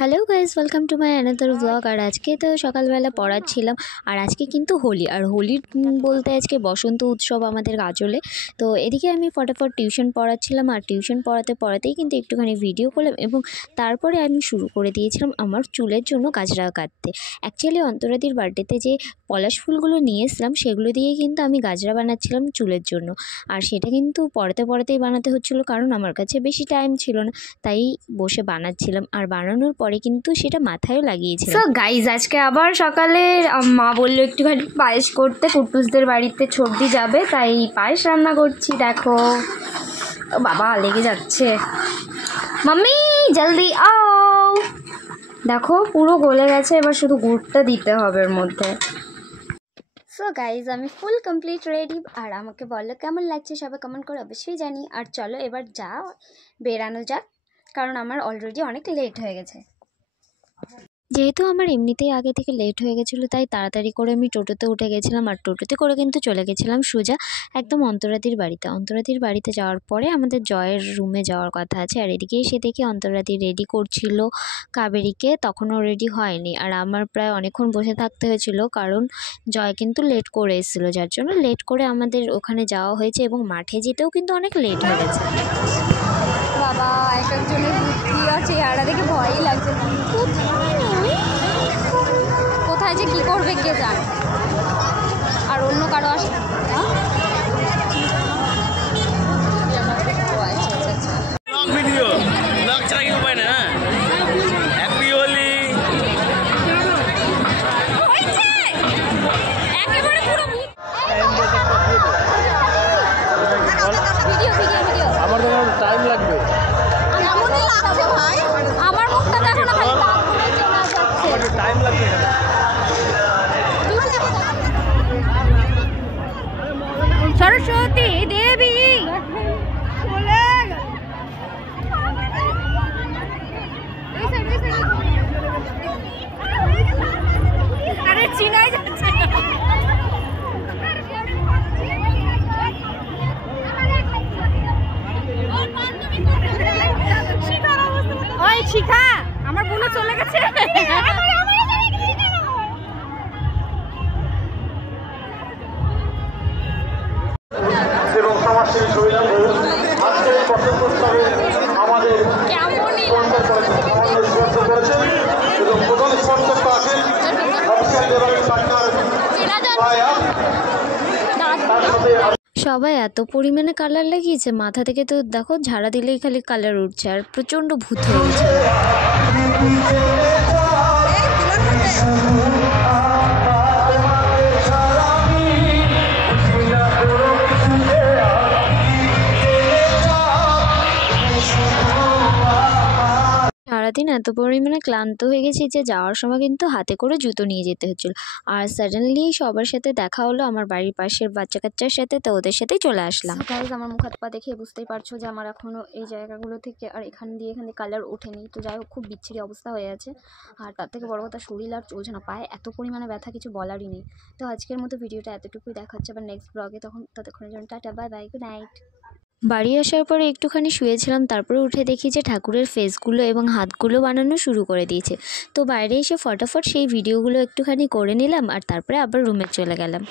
Hello guys, welcome to my another blog. আর আজকে তো সকালবেলা পড়াচ্ছিলাম, আর আজকে কিন্তু হোলি। আর হোলির বলতে আজকে বসন্ত উৎসব আমাদের গাজলে। তো এদিকে আমি ফটাফট টিউশন পড়াচ্ছিলাম, আর টিউশন পড়াতেই কিন্তু একটুখানি ভিডিও করলাম, এবং তারপরে আমি শুরু করে দিয়েছিলাম আমার চুলের জন্য গাজরা কাটতে। অ্যাকচুয়ালি অন্তরাদির বার্থডেতে যে পলাশ ফুলগুলো নিয়ে এসলাম, সেগুলো দিয়ে কিন্তু আমি গাজরা বানাচ্ছিলাম চুলের জন্য। আর সেটা কিন্তু পড়াতেই বানাতে হচ্ছিলো, কারণ আমার কাছে বেশি টাইম ছিল না, তাই বসে বানাচ্ছিলাম। আর বানানোর পরে কিন্তু সেটা মাথায়ও লাগিয়েছিলাম। সো গাইজ, আজকে আবার সকালে মা বললো একটুখানি পায়েস করতে, কুট্টুসদের বাড়িতে ছর্দি যাবে, তাই পায়েস রান্না করছি। দেখো বাবা, লেগে যাচ্ছে। মাম্মি জলদি আও। দেখো পুরো গলে গেছে, এবার শুধু গুড়টা দিতে হবে এর মধ্যে। সো গাইজ, আমি ফুল কমপ্লিট রেডি। আর আমাকে বলো কেমন লাগছে, সবাই কমেন্ট করে অবশ্যই জানি। আর চলো এবার বেরানো যাক, কারণ আমার অলরেডি অনেক লেট হয়ে গেছে। যেহেতু আমার এমনিতেই আগে থেকে লেট হয়ে গেছিলো, তাই তাড়াতাড়ি করে আমি টোটোতে উঠে গেছিলাম। আর টোটোতে করে কিন্তু চলে গেছিলাম সোজা একদম অন্তরাদির বাড়িতে। অন্তরাদির বাড়িতে যাওয়ার পরে আমাদের জয়ের রুমে যাওয়ার কথা আছে। আর এদিকে এসে দেখি অন্তরাদি রেডি করছিল কাবেরীকে, তখনও রেডি হয়নি। আর আমার প্রায় অনেকক্ষণ বসে থাকতে হয়েছিল, কারণ জয় কিন্তু লেট করে এসেছিলো, যার জন্য লেট করে আমাদের ওখানে যাওয়া হয়েছে, এবং মাঠে যেতেও কিন্তু অনেক লেট হয়ে গেছে। বাবা, এক একজনের বুদ্ধি আর চেহারা দেখে ভয়ই লাগছে। কোথায় যে কি করবে কে জানে। আর অন্য কারো আসবে। ভিডিও ব্লগ ছাড়া কি উপায় না। হ্যাপি হোলি। একেবারে পুরো ভিডিও আমার তো টাইম লাগবে। কেমনই লাগছে ভাই, আমার মুখটা দেখো না, খালি দাঁতগুলো চেনা যাচ্ছে। আমার টাইম লাগবে এখানে। সরস্বতী দেবী আরে চিনাই যাচ্ছে। ওই শিখা, আমার বোনও চলে গেছে। এবং সমাজসেবী সুবিধা আজকে বসন্ত উৎসবে আমাদের স্পন্সর করেছেন, এবং প্রধান স্পন্সর তো আছেন অফিসিয়াল ডেভেলপমেন্ট পার্টনার তার সাথে সবাই এত পরিমাণে কালার লাগিয়েছে, মাথা থেকে তো দেখো ঝাড়া দিলেই খালি কালার উঠছে, আর প্রচণ্ড ভূত হয়ে গেছে। সারাদিন এত পরিমাণে ক্লান্ত হয়ে গেছি যে যাওয়ার সময় কিন্তু হাতে করে জুতো নিয়ে যেতে হচ্ছিল। আর সাডেনলি সবার সাথে দেখা হলো আমার বাড়ির পাশের বাচ্চা কাচ্চার সাথে, তো ওদের সাথেই চলে আসলাম। গাইজ, আমার মুখ হাত পা দেখে বুঝতেই পারছো যে আমার এখনও এই জায়গাগুলো থেকে আর এখান দিয়ে কালার ওঠেনি। তো যাই হোক, খুব বিচ্ছিরি অবস্থা হয়ে আছে। আর তার থেকে বড় কথা, শরীর আর চলছে না, পায়ে এত পরিমাণে ব্যথা কিছু বলারই নেই। তো আজকের মতো ভিডিওটা এতটুকুই, দেখা হচ্ছে আবার নেক্সট ব্লগে। ততক্ষণের জন্য tata, bye bye, good night. বাড়ি আসার পরে একটুখানি শুয়েছিলাম, তারপরে উঠে দেখি যে ঠাকুরের ফেসগুলো এবং হাতগুলো বানানো শুরু করে দিয়েছে। তো বাইরে এসে ফটাফট সেই ভিডিওগুলো একটুখানি করে নিলাম, আর তারপরে আবার রুমে চলে গেলাম।